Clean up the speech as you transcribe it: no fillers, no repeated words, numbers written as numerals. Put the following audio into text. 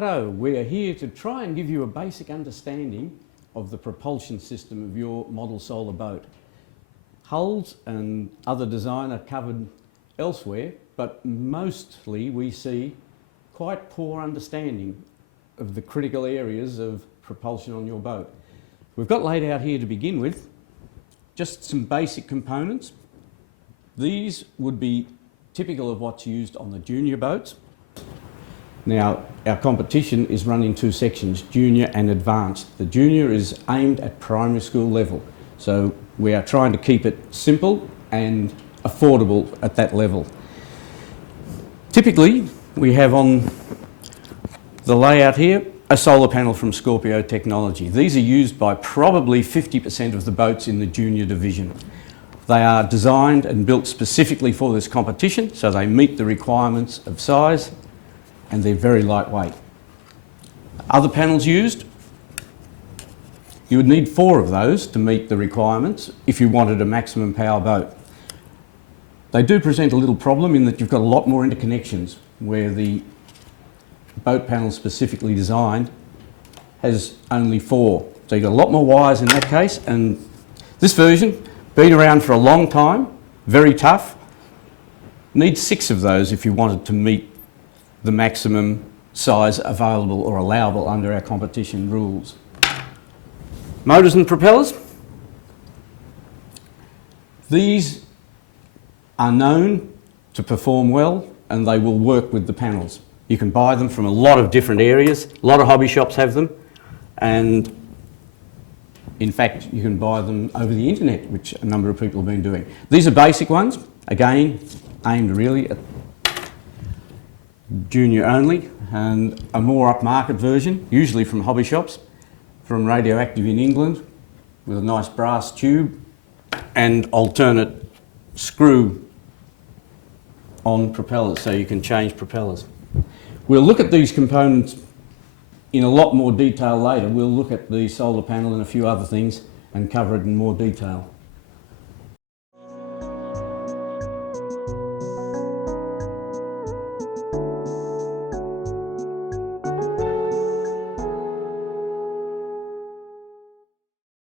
Righto, we're here to try and give you a basic understanding of the propulsion system of your model solar boat. Hulls and other design are covered elsewhere, but mostly we see quite poor understanding of the critical areas of propulsion on your boat. We've got laid out here to begin with just some basic components. These would be typical of what's used on the junior boats. Now, our competition is run in two sections, junior and advanced. The junior is aimed at primary school level, so we are trying to keep it simple and affordable at that level. Typically, we have on the layout here a solar panel from Scorpio Technology. These are used by probably 50% of the boats in the junior division. They are designed and built specifically for this competition, so they meet the requirements of size and they're very lightweight. Other panels used, you would need 4 of those to meet the requirements if you wanted a maximum power boat. They do present a little problem in that you've got a lot more interconnections, where the boat panel specifically designed has only 4. So you've got a lot more wires in that case, and this version, been around for a long time, very tough, needs 6 of those if you wanted to meet the maximum size available or allowable under our competition rules. Motors and propellers. These are known to perform well and they will work with the panels. You can buy them from a lot of different areas. A lot of hobby shops have them, and in fact you can buy them over the internet, which a number of people have been doing. These are basic ones, again aimed really at junior only, and a more upmarket version, usually from hobby shops, from Radioactive in England, with a nice brass tube and alternate screw on propellers, so you can change propellers. We'll look at these components in a lot more detail later. We'll look at the solar panel and a few other things and cover it in more detail.